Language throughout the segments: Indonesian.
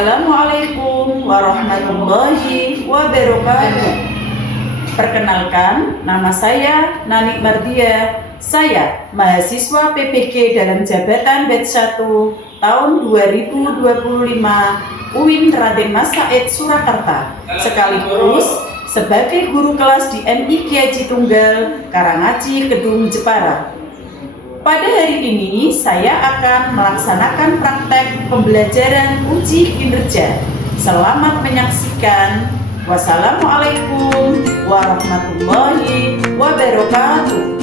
Assalamualaikum warahmatullahi wabarakatuh. Perkenalkan, nama saya Nanik Mardia. Saya mahasiswa PPG dalam jabatan Batch 1 tahun 2025 UIN Raden Mas Said Surakarta, sekaligus sebagai guru kelas di MI Haji Tunggal Karangaji Kedung Jepara. Pada hari ini saya akan melaksanakan praktek pembelajaran uji kinerja. Selamat menyaksikan. Wassalamualaikum warahmatullahi wabarakatuh.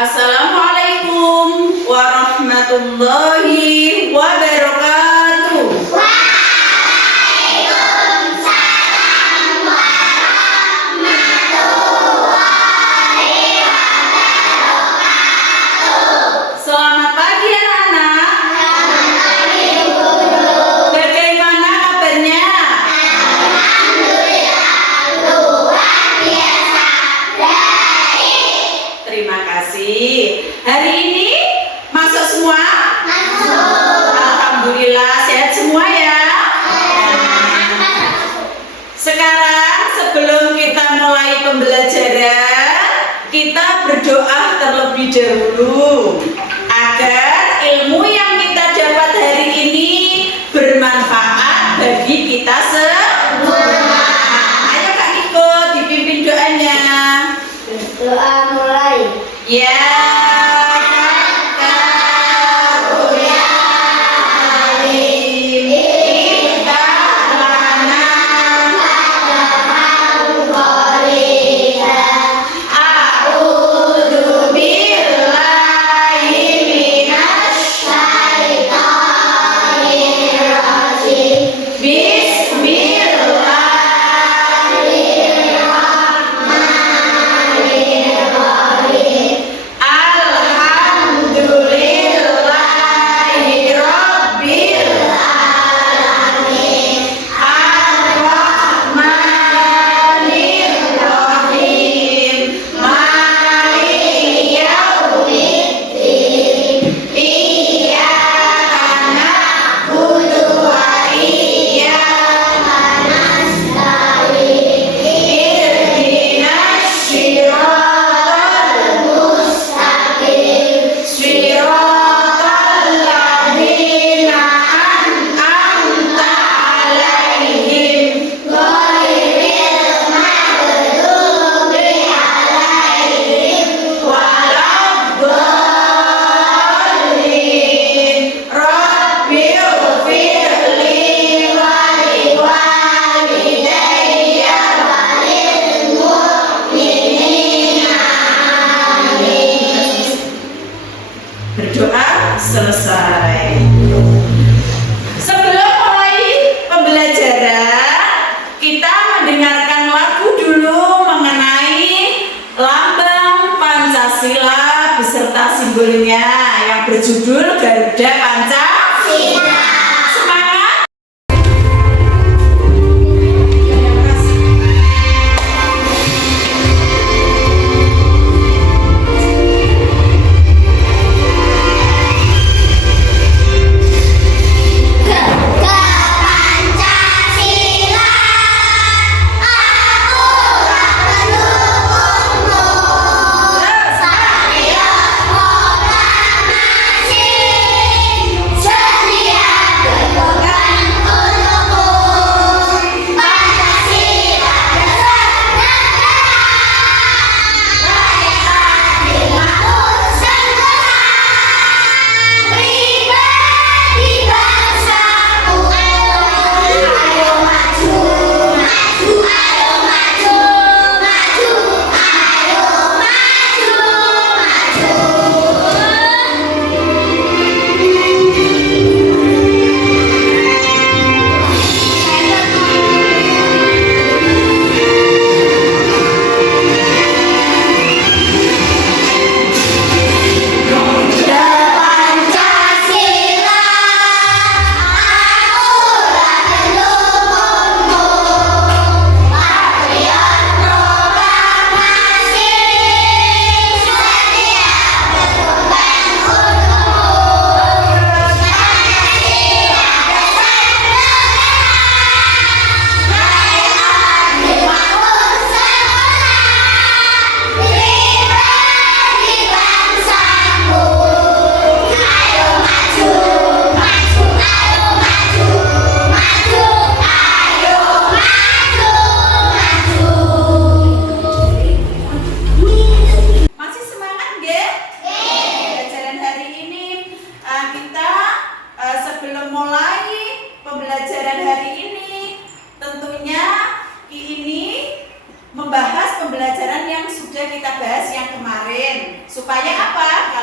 Assalamualaikum warahmatullahi wabarakatuh. Waalaikumsalam warahmatullahi wabarakatuh. Selamat pagi anak-anak. Selamat pagi guru. Bagaimana kabarnya? Alhamdulillah luar biasa baik. Terima kasih. Hari ini masuk semua? Masuk. Alhamdulillah sehat semua ya. Sekarang sebelum kita mulai pembelajaran, kita berdoa terlebih dahulu agar ilmu yang kita dapat hari ini bermanfaat bagi kita semua. Ayo Kak Niko dipimpin doanya. Doa mulai. Ya. Berdoa selesai. Sebelum mulai pembelajaran, kita mendengarkan lagu dulu mengenai lambang Pancasila beserta simbolnya yang berjudul Garuda Pancasila. Semangat! Saya proklamasi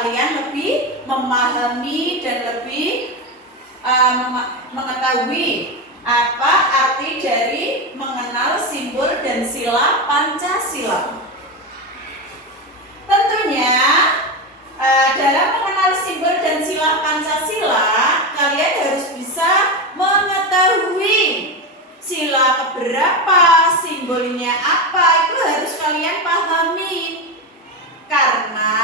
kalian lebih memahami dan lebih mengetahui apa arti dari mengenal simbol dan sila Pancasila. Tentunya dalam mengenal simbol dan sila Pancasila, kalian harus bisa mengetahui sila keberapa, simbolnya apa, itu harus kalian pahami. Karena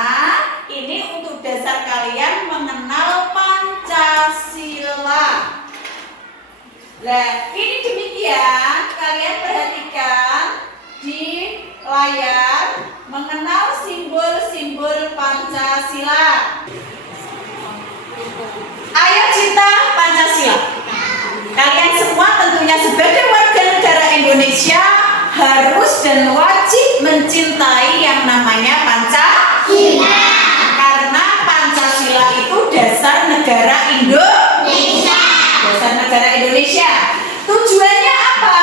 ini untuk dasar kalian mengenal Pancasila. Nah, ini demikian, kalian perhatikan di layar mengenal simbol-simbol Pancasila. Ayo cinta Pancasila. Kalian semua tentunya sebagai warga negara Indonesia harus dan wajib mencintai yang namanya Pancasila. Karena Pancasila itu dasar negara Indonesia. Dasar negara Indonesia. Tujuannya apa?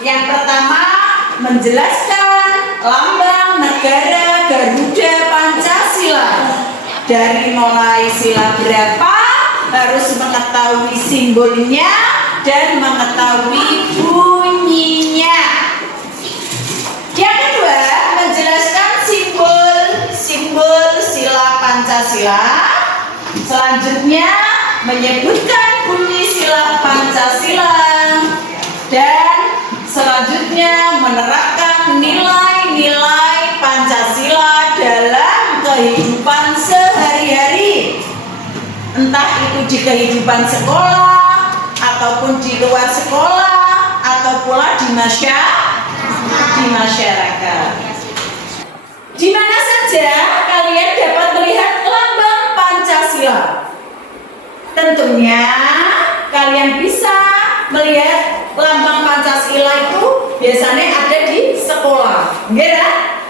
Yang pertama, menjelaskan lambang negara Garuda Pancasila. Dari mulai sila berapa, harus mengetahui simbolnya dan mengetahui bunyinya. Yang kedua, menjelaskan simbol sila Pancasila. Selanjutnya, menyebutkan bunyi sila Pancasila. Dan selanjutnya, menerapkan nilai-nilai Pancasila dalam kehidupan sehari-hari. Entah itu di kehidupan sekolah, ataupun di luar sekolah, atau pula di masyarakat. Di mana saja kalian dapat melihat lambang Pancasila. Tentunya kalian bisa melihat lambang Pancasila itu biasanya ada di sekolah.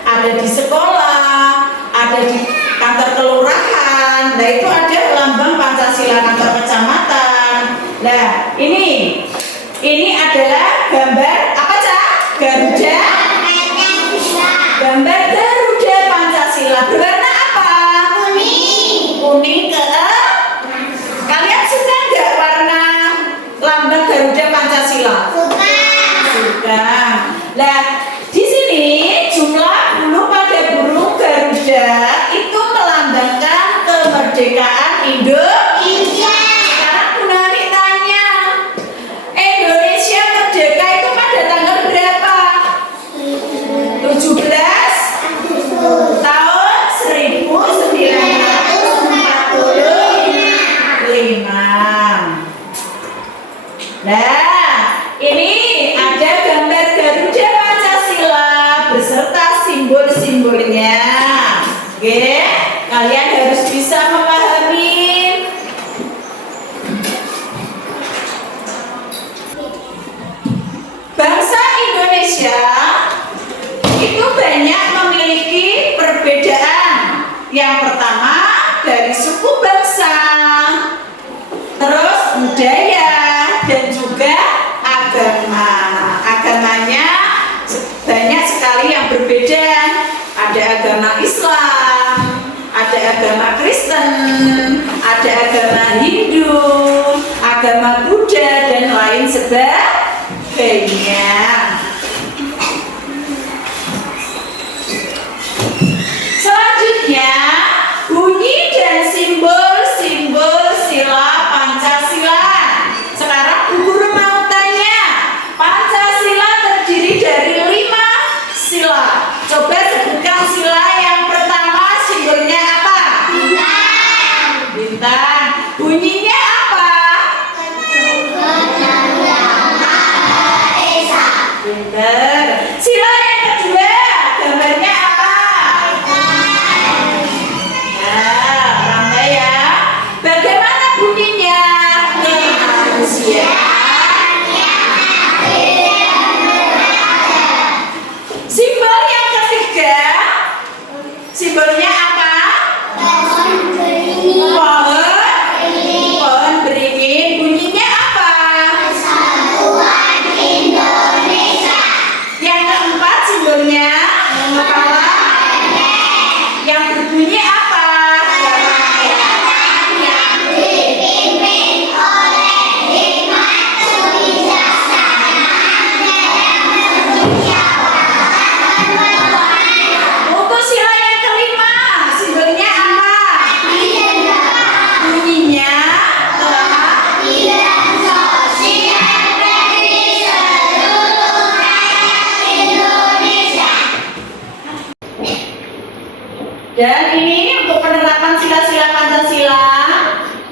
Ada di sekolah, ada di kantor kelurahan. Nah, itu ada lambang Pancasila, kantor kecamatan. Nah, ini adalah gambar apa, Cak? Garuda. Gambar Garuda Pancasila berwarna apa? Kuning ke. Kalian suka nggak warna lambang Garuda Pancasila? Suka. Nah, di sini jumlah bulu pada burung Garuda itu melambangkan kemerdekaan Indonesia. Sekarang Bu Nani tanya, Indonesia merdeka itu pada tanggal berapa? 17 tahun 1945. Nah, ini ada gambar Garuda Pancasila beserta simbol-simbolnya. Oke, kalian harus bisa memahami. Bangsa Indonesia itu banyak memiliki perbedaan. Yang pertama dari suku bangsa, terus budaya, dan juga agama. Agamanya banyak sekali yang berbeda. Ada agama Islam, ada agama Kristen, ada agama Hindu, agama Buddha, dan lain sebagainya. Selanjutnya, bunyi dan simbol-simbol sila Pancasila. Sekarang Bu Guru mau tanya, Pancasila terdiri dari 5 sila. Coba sebutkan sila yang pertama, simbolnya apa? Bintang. Bunyinya apa?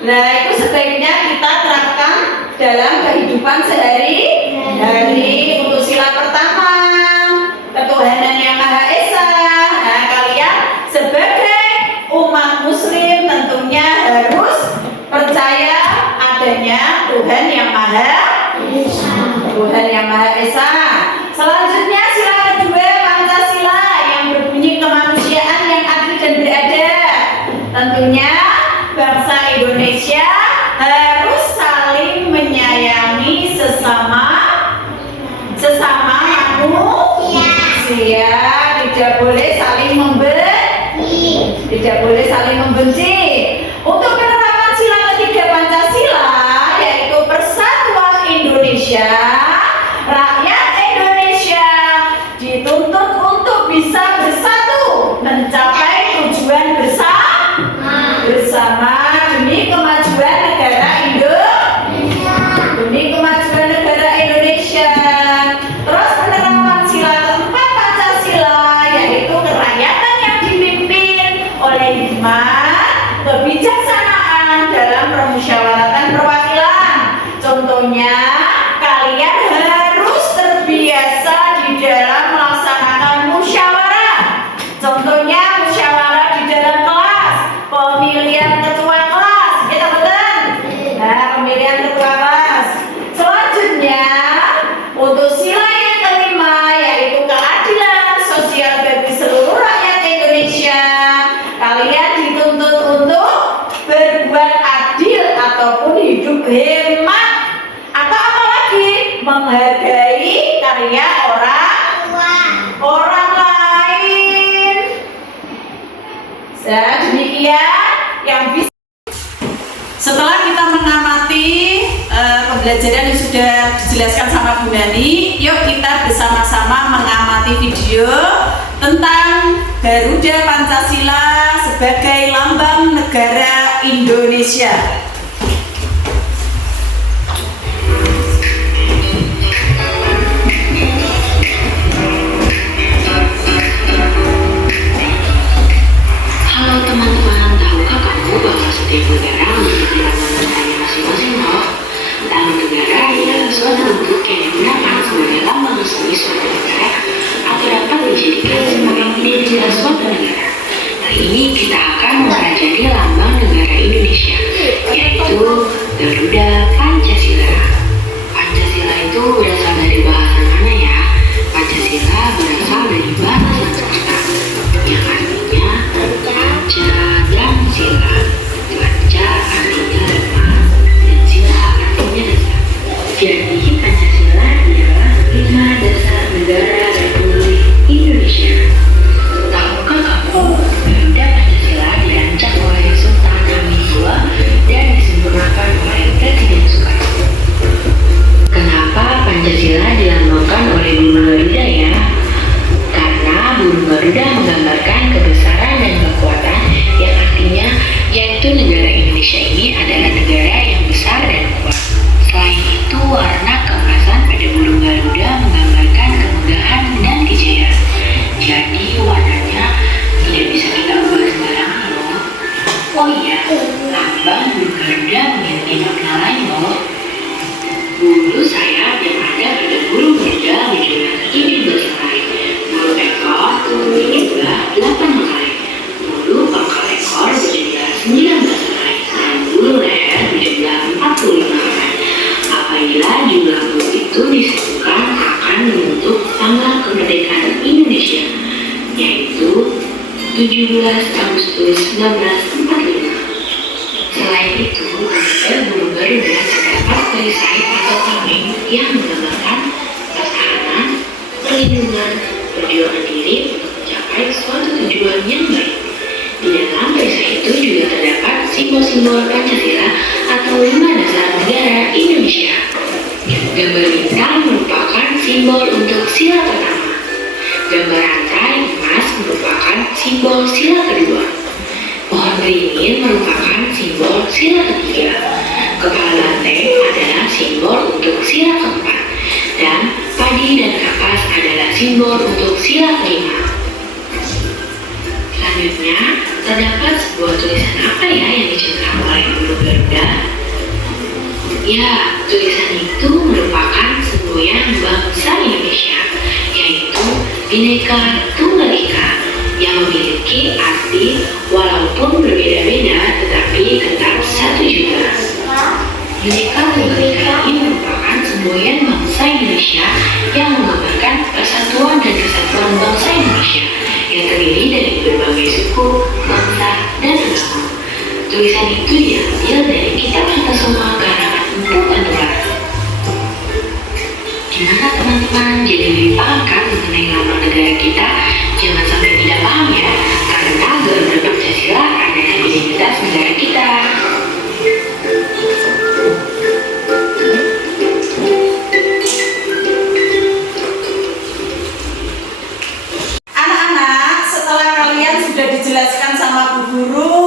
Nah, itu sebaiknya kita terapkan dalam kehidupan sehari-hari. Untuk sila pertama, ketuhanan yang Maha Esa. Nah, kalian sebagai umat muslim tentunya harus percaya adanya Tuhan yang Maha Esa. Selanjutnya sila kedua, Pancasila yang berbunyi kemanusiaan yang adil dan beradab. Tentunya bangsa Indonesia harus saling menyayangi sesama manusia, tidak boleh saling membenci. Untuk penerapan sila ketiga Pancasila, yaitu persatuan Indonesia, rakyat Indonesia dituntut untuk bisa bersatu mencapai tujuan bersama demi kemajuan negara Indonesia. Terus penerapan sila keempat Pancasila, yaitu kerakyatan yang dipimpin oleh hikmat, kebijaksanaan dalam permusyawaratan perwakilan. Contohnya, kalian harus terbiasa di dalam melaksanakan musyawarah. Contohnya musyawarah di dalam kelas, pemilihan ketua kelas, ya teman-teman. Nah, pemilihan ketua kelas. Selanjutnya, untuk sila yang kelima, yaitu keadilan sosial bagi seluruh rakyat Indonesia. Kalian dituntut untuk berbuat adil ataupun hidup hemat, atau apalagi menghargai karya orang lain. Nah, demikian yang bisa. Setelah kita mengamati pembelajaran yang sudah dijelaskan sama Bu Nani, yuk kita bersama-sama mengamati video tentang Garuda Pancasila sebagai lambang negara Indonesia. Halo teman-teman, tahukah kamu bahwa setiap negara memiliki lambang negaranya masing-masing loh? Lambang negara adalah suatu bentuk yang digunakan sebagai lambang resmi suatu negara atau dapat dijadikan sebagai identitas suatu negara. Kali ini kita akan mempelajari lambang negara Indonesia, yaitu Garuda Pancasila. Pancasila itu berasal dari bahasa mana ya? Pancasila berasal dari bahasa Sanskerta yang artinya panca dan sila. Panca artinya lima dan sila artinya dasar. Jadi Pancasila adalah 5 dasar negara Republik Indonesia. Tahukah kamu, Garuda Pancasila dirancang oleh Sultan Hamid II dan disempurnakan oleh Presiden Soekarno. Kenapa Pancasila dilambangkan oleh burung Garuda ya? Karena burung Garuda menggambarkan kebesaran dan kekuatan, yang artinya yaitu negara Indonesia ini adalah negara yang besar dan kuat. Selain itu, warna keemasan pada burung Garuda menggambarkan kemegahan dan kejayaan. Jadi warnanya tidak bisa kita ubah sembarangan loh. Oh iya, lambang burung Garuda memiliki makna lain loh. Bulu sayap yang ada pada burung Garuda menjelaskan 17 helai. Bulu ekor menjumlah 8 helai. Bulu pangkal ekor berjumlah 19 helai. Dan bulu leher berjumlah 45 helai. Apabila jumlah bulu itu disatukan akan membentuk tanggal kemerdekaan Indonesia, yaitu 17 Agustus 1945. Selain itu, pada burung Garuda terdapat perisai atau tameng yang menggambarkan pertahanan, perlindungan, perjuangan diri untuk mencapai suatu tujuan yang baik. Di dalam perisai itu juga terdapat simbol-simbol Pancasila atau 5 dasar negara Indonesia. Gambar bintang merupakan simbol untuk sila pertama. Gambar rantai emas merupakan simbol sila kedua. Pohon beringin merupakan simbol sila ketiga. Kepala banteng adalah simbol untuk sila keempat. Dan padi dan kapas adalah simbol untuk sila kelima. Selanjutnya, terdapat sebuah tulisan apa ya yang dicetak oleh burung Garuda? Bunda? Ya, tulisan itu merupakan semboyan bangsa Indonesia, yaitu Bhinneka Tunggal Ika, yang memiliki arti walaupun berbeda-beda tetapi tetap satu juga. Bhinneka Tunggal Ika ini merupakan semboyan bangsa Indonesia yang menggambarkan persatuan dan kesatuan bangsa Indonesia yang terdiri dari berbagai suku, bangsa, dan agama. Tulisan itu diambil dari kitab Sutasoma karangan Empu Tantular. Gimana teman-teman? Jadi lebih paham kan mengenai lambang negara kita? Jangan sampai tidak paham ya, karena Garuda Pancasila adalah identitas negara kita. Anak-anak, setelah kalian sudah dijelaskan sama Bu Guru,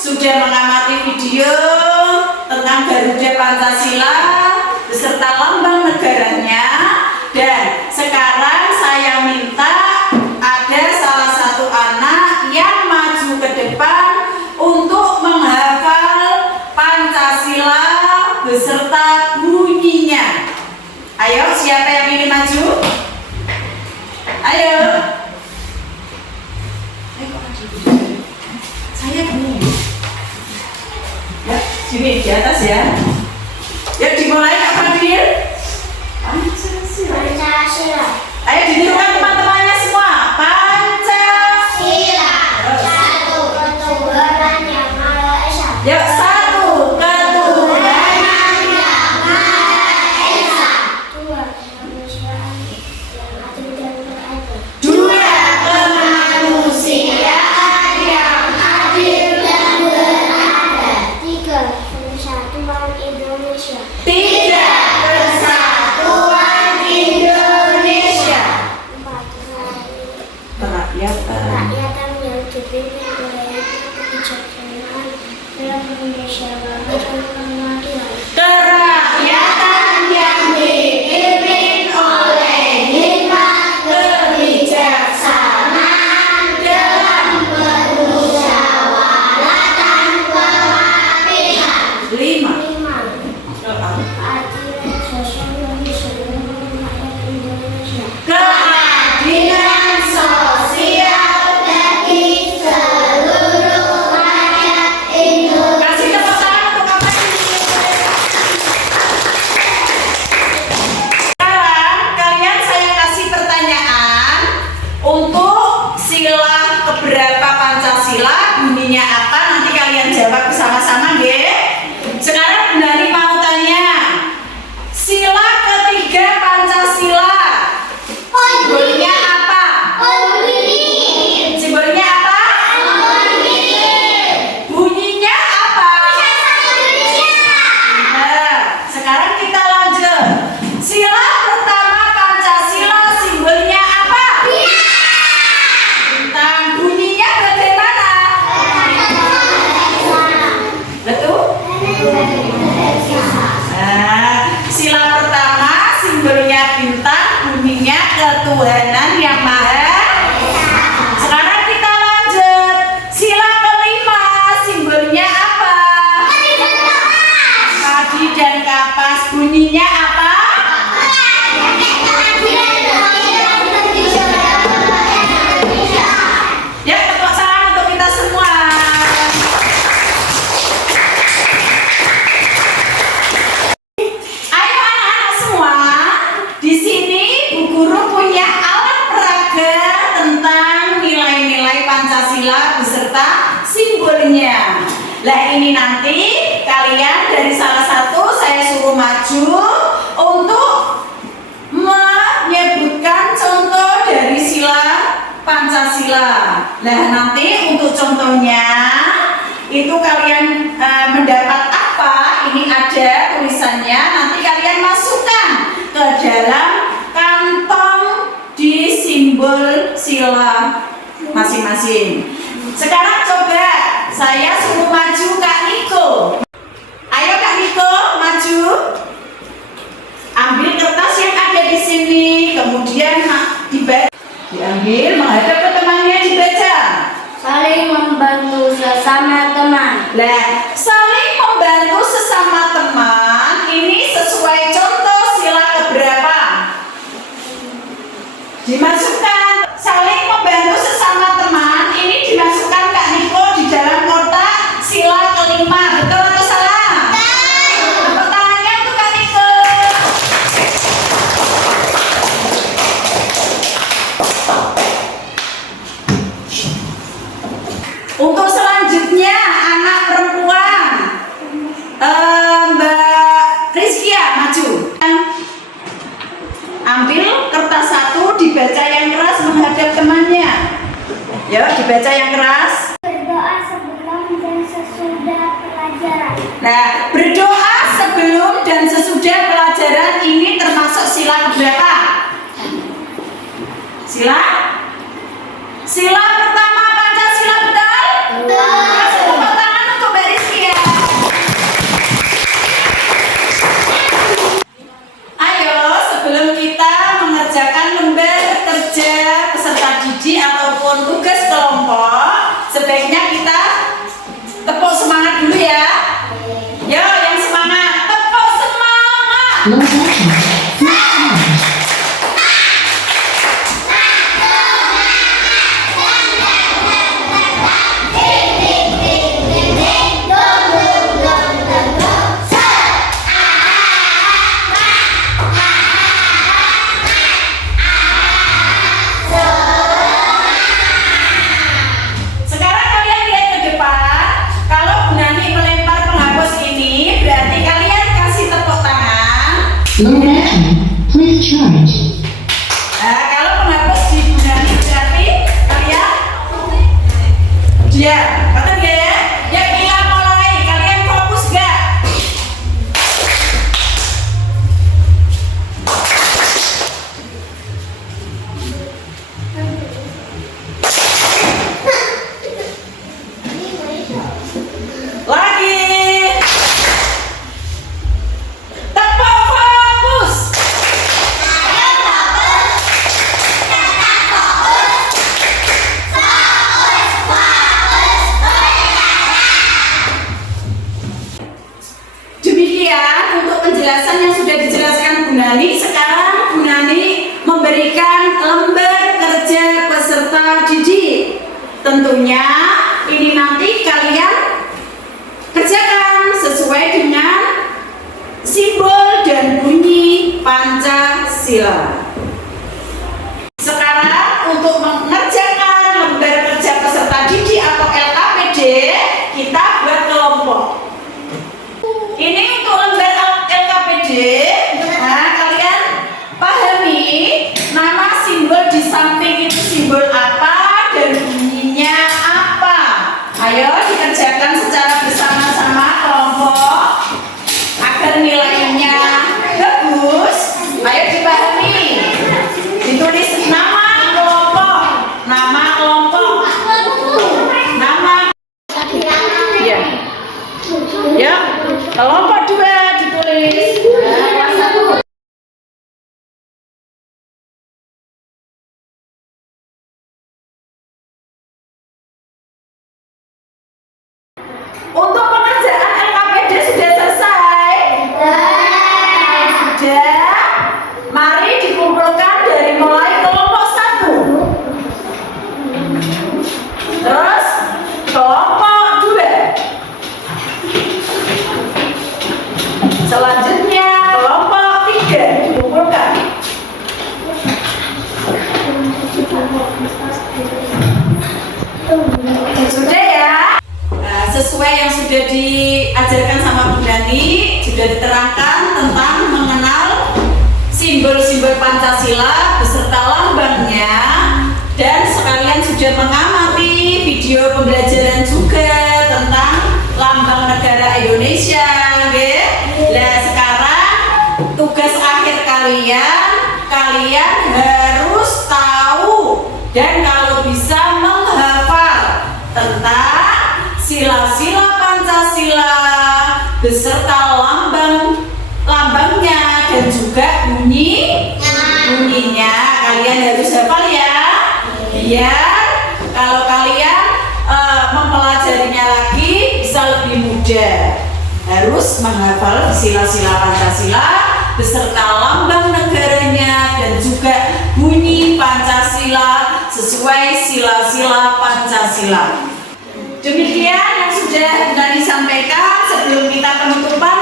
sudah mengamati video tentang Garuda Pancasila beserta lambang negaranya, dan sekarang saya minta ada salah satu anak yang maju ke depan untuk menghafal Pancasila beserta bunyinya. Ayo, siapa yang ingin maju? Ayo. Saya bunyi. Ya, sini di atas ya. Ya, dimulai Kak Fadil. Pancasila. Ayo ditirukan teman-temannya semua. Sila. Satu ketuhanan yang Maha Esa. Yuk, satu ketuhanan. Yang Maha Esa. Dua kemanusiaan yang adil dan beradab. Dua Kemanusiaan yang adil dan beradab. Tiga persatuan Indonesia. tiga persatuan Indonesia. Empat Kerakyatan. rakyatan yang dipimpin oleh kebijaksanaan dalam Indonesia Baru dan Kemajuan. Kerakyatan yang dipimpin oleh hikmat kebijaksanaan dalam Musyawaratan kebangsaan. 5. Lima, keadilan sosial bagi seluruh rakyat Indonesia. Keadilan sosial bagi seluruh rakyat Indonesia. Kasih tepuk tangan untuk apa ini? Sekarang kalian saya kasih pertanyaan untuk sila keberapa Pancasila, bunyinya apa? Nanti kalian jawab bersama-sama, nggih. Sekarang Bunda mau tanya, sila ketiga Pancasila, simbolnya apa? Simbolnya apa? Bunyinya apa? Nah, sekarang kita lanjut. Sila pertama Pancasila, simbolnya apa? Bintang. Bunyinya bagaimana? Betul? Nah, sila pertama simbolnya bintang, bunyinya ketuhanan yang maha. Sekarang kita lanjut. Sila kelima simbolnya apa? Padi dan kapas. Bunyinya apa? Ya, tepuk tangan untuk kita semua. Ayo anak-anak semua, di sini Bu Guru punya alat peraga tentang nilai-nilai Pancasila beserta simbolnya. Lah ini nanti kalian dari salah satu saya suruh maju untuk menyebutkan contoh dari sila Pancasila. Lah nanti untuk contohnya itu kalian mendapat apa? Ini ada tulisannya. Nanti kalian masukkan ke dalam kantong di simbol sila masing-masing. Sekarang coba saya suruh maju Kak Niko. Ayo Kak Niko maju. Ambil kertas yang ada di sini, kemudian dibaca. Diambil, menghadap ke temannya, dibaca. Saling membantu sesama teman. Lah, saling membantu Selanjutnya anak perempuan Mbak Rizkia maju. Ambil kertas 1, dibaca yang keras menghadap temannya. Yuk dibaca yang keras. Berdoa sebelum dan sesudah pelajaran. Nah, berdoa sebelum dan sesudah pelajaran ini termasuk sila keberapa? Sila pertama Pancasila, betul? Kasih tepuk tangan untuk Mbak Rizkia. Ayo, sebelum kita mengerjakan lembar kerja peserta didik ataupun tugas kelompok, sebaiknya kita tepuk semangat dulu ya. Yo, yang semangat, tepuk semangat. Sekarang kalian lihat ke depan. Kalau Bu Nani melempar penghapus ini, berarti kalian kasih tepuk tangan. Low battery, please charge. Nah, kalau penghapus di Bu Nani berarti kalian diam. Kata dia ya. Ya kita mulai. Kalian fokus gak? Lagi. Tepuk fokus. Demikian untuk penjelasan yang sudah dijelaskan Bu Nani. Sekarang Bu Nani memberikan lembar kerja peserta didik. Tentunya ini nanti kalian kerjakan sesuai dengan simbol dan bunyi Pancasila. Sekarang untuk mengerjakan lembar kerja peserta didik atau LKPD, kita buat kelompok. Ini untuk lembar LKPD. Nah, kalian pahami nama simbol di samping itu simbol apa dan bunyinya apa. Ayo dikerjakan secara bersama-sama kelompok agar nilainya bagus. Ayo dipahami. Ditulis nama kelompok, nama ya. Ya, kelompok 2 ditulis. Kelas 1. Untuk pengerjaan LKPD sudah selesai? Sudah. Mari dikumpulkan dari mulai kelompok 1. Terus kelompok 2. Selanjutnya kelompok 3 dikumpulkan. Sudah ya? Nah, sesuai yang sudah diajarkan sama Bu Nani, sudah diterangkan tentang mengenal simbol-simbol Pancasila beserta lambangnya, dan sekalian sudah mengamati video pembelajaran juga tentang lambang negara Indonesia. Nah, sekarang tugas akhir kalian harus tahu dan kalau bisa menghafal tentang sila-sila Pancasila beserta lambangnya dan juga bunyinya. Kalian harus hafal ya, biar kalau kalian mempelajarinya lagi bisa lebih mudah. Harus menghafal sila-sila Pancasila beserta lambang negaranya dan juga bunyi Pancasila sesuai sila-sila Pancasila. Demikian yang sudah Nani sampaikan. Sebelum kita penutupan,